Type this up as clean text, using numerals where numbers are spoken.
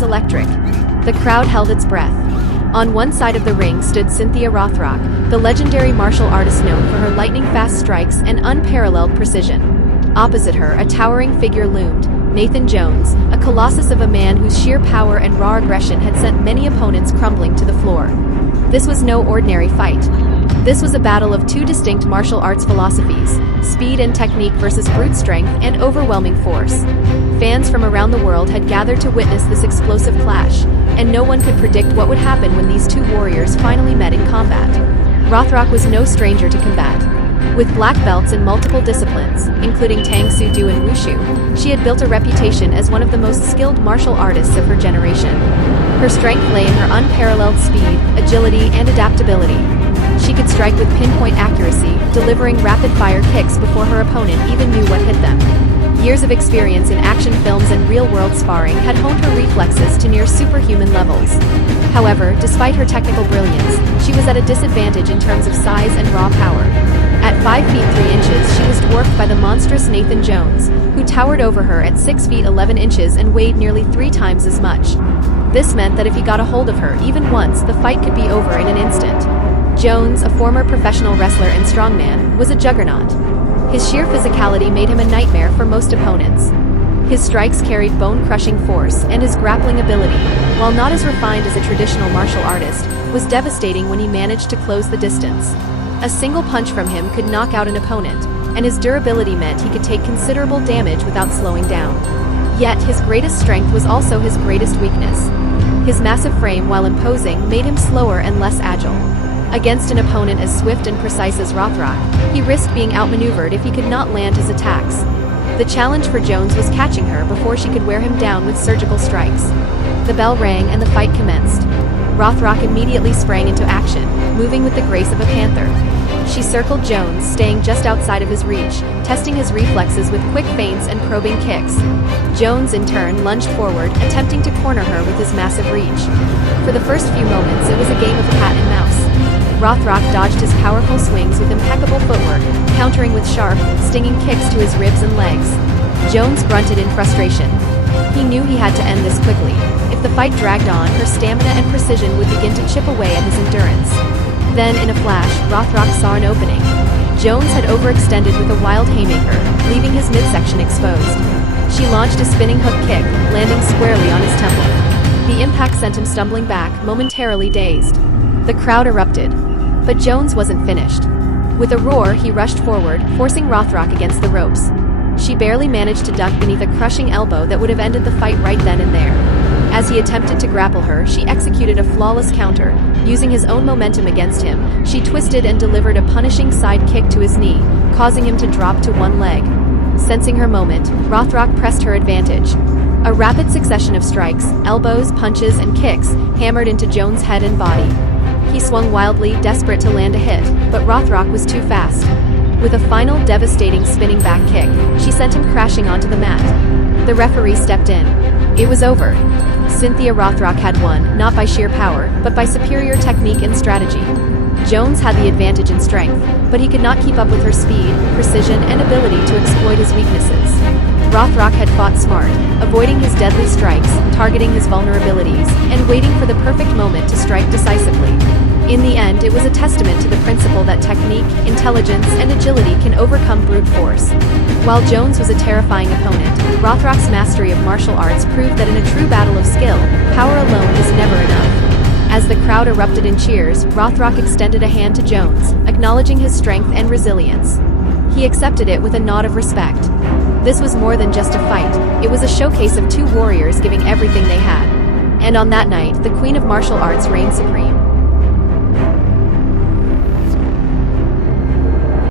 was electric. The crowd held its breath. On one side of the ring stood Cynthia Rothrock, the legendary martial artist known for her lightning-fast strikes and unparalleled precision. Opposite her, a towering figure loomed, Nathan Jones, a colossus of a man whose sheer power and raw aggression had sent many opponents crumbling to the floor. This was no ordinary fight. This was a battle of two distinct martial arts philosophies, speed and technique versus brute strength and overwhelming force. Fans from around the world had gathered to witness this explosive clash, and no one could predict what would happen when these two warriors finally met in combat. Rothrock was no stranger to combat. With black belts in multiple disciplines, including Tang Soo Do and Wushu, she had built a reputation as one of the most skilled martial artists of her generation. Her strength lay in her unparalleled speed, agility, and adaptability. She could strike with pinpoint accuracy, delivering rapid-fire kicks before her opponent even knew what hit them. Years of experience in action films and real-world sparring had honed her reflexes to near superhuman levels. However, despite her technical brilliance, she was at a disadvantage in terms of size and raw power. At 5 feet 3 inches, she was dwarfed by the monstrous Nathan Jones, who towered over her at 6 feet 11 inches and weighed nearly 3 times as much. This meant that if he got a hold of her even once, the fight could be over in an instant. Jones, a former professional wrestler and strongman, was a juggernaut. His sheer physicality made him a nightmare for most opponents. His strikes carried bone-crushing force, and his grappling ability, while not as refined as a traditional martial artist, was devastating when he managed to close the distance. A single punch from him could knock out an opponent, and his durability meant he could take considerable damage without slowing down. Yet, his greatest strength was also his greatest weakness. His massive frame, while imposing, made him slower and less agile. Against an opponent as swift and precise as Rothrock, he risked being outmaneuvered if he could not land his attacks. The challenge for Jones was catching her before she could wear him down with surgical strikes. The bell rang and the fight commenced. Rothrock immediately sprang into action, moving with the grace of a panther. She circled Jones, staying just outside of his reach, testing his reflexes with quick feints and probing kicks. Jones, in turn, lunged forward, attempting to corner her with his massive reach. For the first few moments, it was a game of cat and mouse. Rothrock dodged his powerful swings with impeccable footwork, countering with sharp, stinging kicks to his ribs and legs. Jones grunted in frustration. He knew he had to end this quickly. If the fight dragged on, her stamina and precision would begin to chip away at his endurance. Then, in a flash, Rothrock saw an opening. Jones had overextended with a wild haymaker, leaving his midsection exposed. She launched a spinning hook kick, landing squarely on his temple. The impact sent him stumbling back, momentarily dazed. The crowd erupted. But Jones wasn't finished. With a roar, he rushed forward, forcing Rothrock against the ropes. She barely managed to duck beneath a crushing elbow that would have ended the fight right then and there. As he attempted to grapple her, she executed a flawless counter. Using his own momentum against him, she twisted and delivered a punishing side kick to his knee, causing him to drop to one leg. Sensing her moment, Rothrock pressed her advantage. A rapid succession of strikes, elbows, punches, and kicks hammered into Jones' head and body. He swung wildly, desperate to land a hit, but Rothrock was too fast. With a final devastating spinning back kick, she sent him crashing onto the mat. The referee stepped in. It was over. Cynthia Rothrock had won, not by sheer power, but by superior technique and strategy. Jones had the advantage in strength, but he could not keep up with her speed, precision, and ability to exploit his weaknesses. Rothrock had fought smart, avoiding his deadly strikes, targeting his vulnerabilities, and waiting for the perfect moment to strike decisively. In the end, it was a testament to the principle that technique, intelligence, and agility can overcome brute force. While Jones was a terrifying opponent, Rothrock's mastery of martial arts proved that in a true battle of skill, power alone is never enough. As the crowd erupted in cheers, Rothrock extended a hand to Jones, acknowledging his strength and resilience. He accepted it with a nod of respect. This was more than just a fight, it was a showcase of two warriors giving everything they had. And on that night, the Queen of Martial Arts reigned supreme.